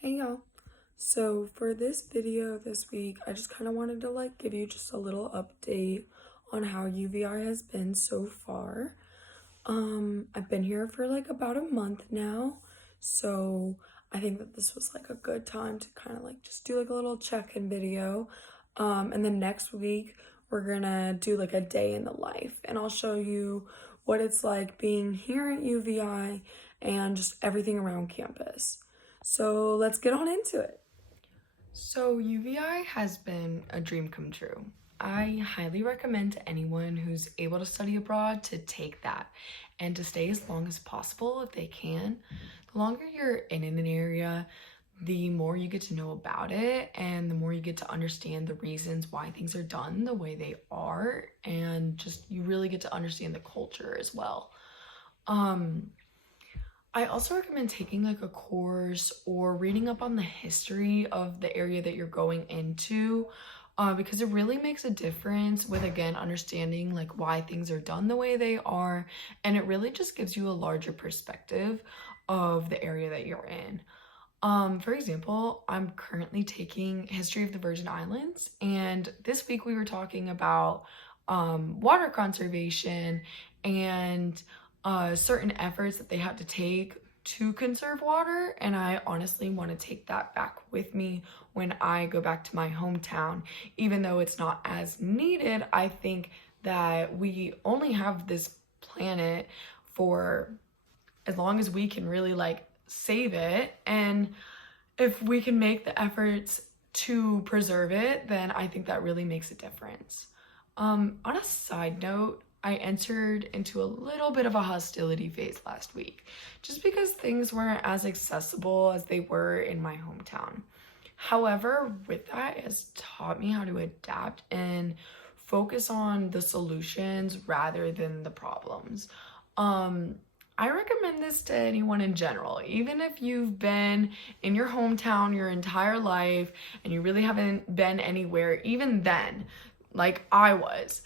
Hey y'all. So for this video this week, I just kind of wanted to give you just a little update on how UVI has been so far. I've been here for about a month now, so I think that this was a good time to kind of just do a little check-in video. And then next week we're gonna do a day in the life, and I'll show you what it's like being here at UVI and just everything around campus. So let's get on into it. So UVI has been a dream come true. I highly recommend to anyone who's able to study abroad to take that and to stay as long as possible if they can. The longer you're in an area, the more you get to know about it and the more you get to understand the reasons why things are done the way they are, and just you really get to understand the culture as well. I also recommend taking a course or reading up on the history of the area that you're going into, because it really makes a difference with, again, understanding why things are done the way they are, and it really just gives you a larger perspective of the area that you're in. For example, I'm currently taking History of the Virgin Islands, and this week we were talking about water conservation and certain efforts that they have to take to conserve water. And I honestly want to take that back with me when I go back to my hometown. Even though it's not as needed, I think that we only have this planet for as long as we can really save it. And if we can make the efforts to preserve it, then I think that really makes a difference. On a side note, I entered into a little bit of a hostility phase last week, just because things weren't as accessible as they were in my hometown. However, with that, it has taught me how to adapt and focus on the solutions rather than the problems. I recommend this to anyone in general, even if you've been in your hometown your entire life and you really haven't been anywhere, even then, like I was.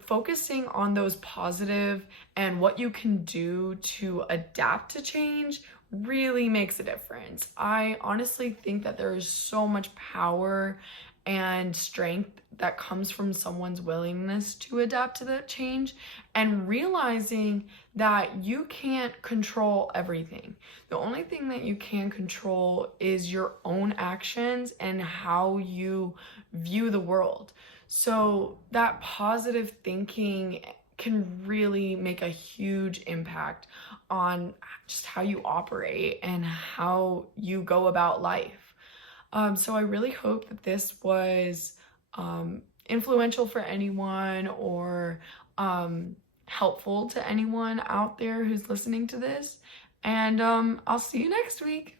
Focusing on those positive and what you can do to adapt to change really makes a difference. I honestly think that there is so much power and strength that comes from someone's willingness to adapt to that change, and realizing that you can't control everything. The only thing that you can control is your own actions and how you view the world. So that positive thinking can really make a huge impact on just how you operate and how you go about life. So I really hope that this was influential for anyone, or helpful to anyone out there who's listening to this. And I'll see you next week.